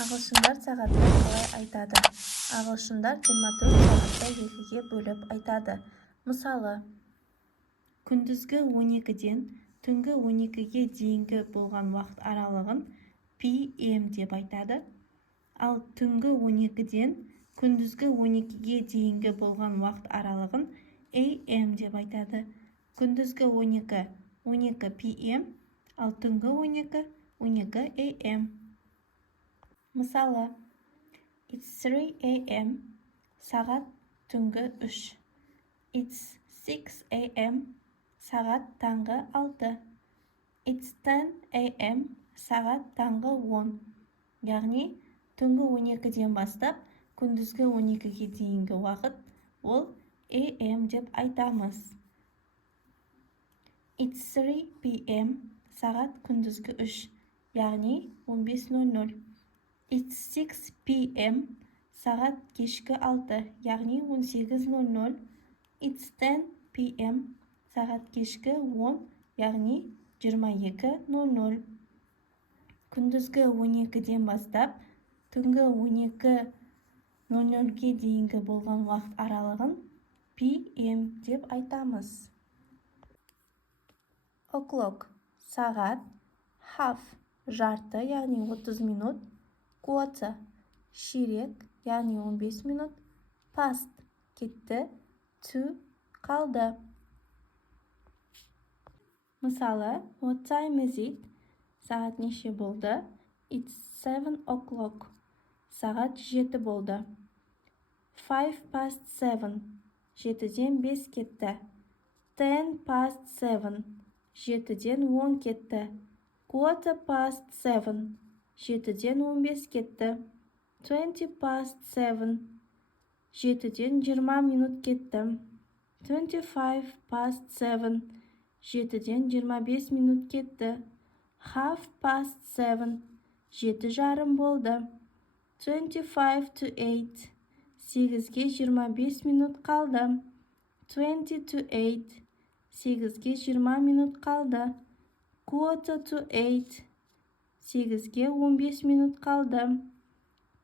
Ағылшындар сағатты қалай айтады? Ағылшындар 24 сағатты 2-ге бөліп айтады. Мысалы, күндізгі 12-ден түнгі 12-ге дейінгі болған уақыт аралығын PM деп айтады. Ал түнгі 12-ден күндізгі 12-ге дейінгі болған уақыт аралығын AM деп айтады. Күндізгі 12 PM, ал түнгі 12 AM. Мысалы, It's 3 AM, сағат түнгі 3. It's 6 AM, сағат таңғы 6. It's 10 AM, сағат таңғы 10. Яғни, түнгі 12-ден бастап, күндізгі 12-ге дейінгі уақыт, ол AM деп айтамыз. It's 3 PM, сағат күндізгі 3, яғни 15:00. It's 6 PM, сағат кешкі 6, яғни 18:00. It's 10 PM, сағат кешкі 10, яғни 22:00. Күндізгі 12-ден бастап, түнгі 12:00-ге дейінгі болған уақыт аралығын PM деп айтамыз. O'clock, сағат, half, жарты, яғни 30 минут, quarter, ширек, яғни 15 минут, past, кетті, to, қалды. Мысалы, what time is it? Сағат неше болды? It's 7 o'clock. Сағат 7 болды. 5 past 7. 7-ден 5 кетті. 10 past 7. 7-ден 10 кетті. Quarter past 7. 7-ден 15 кетті. 20 past 7. 7-ден 20 минут кетті. 25 past 7. 7-ден 25 минут кетті. Half past 7. 7:30 болды. 25 to 8. 8-ге 25 минут қалды. 20 to 8. 8-ге 20 минут қалды. Quarter to 8. 8-ге 15 минут қалды.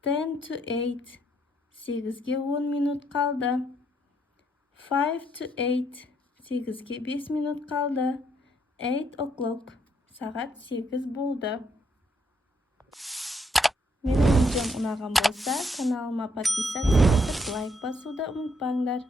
10 to 8. 8-ге 10 минут қалды. 5 to 8. 8-ге 5 минут қалды. 8 o'clock. Сағат 8 болды. Менің видеом ұнаған болса, каналыма подписаться етіп, лайк басуды ұмытпаңдар.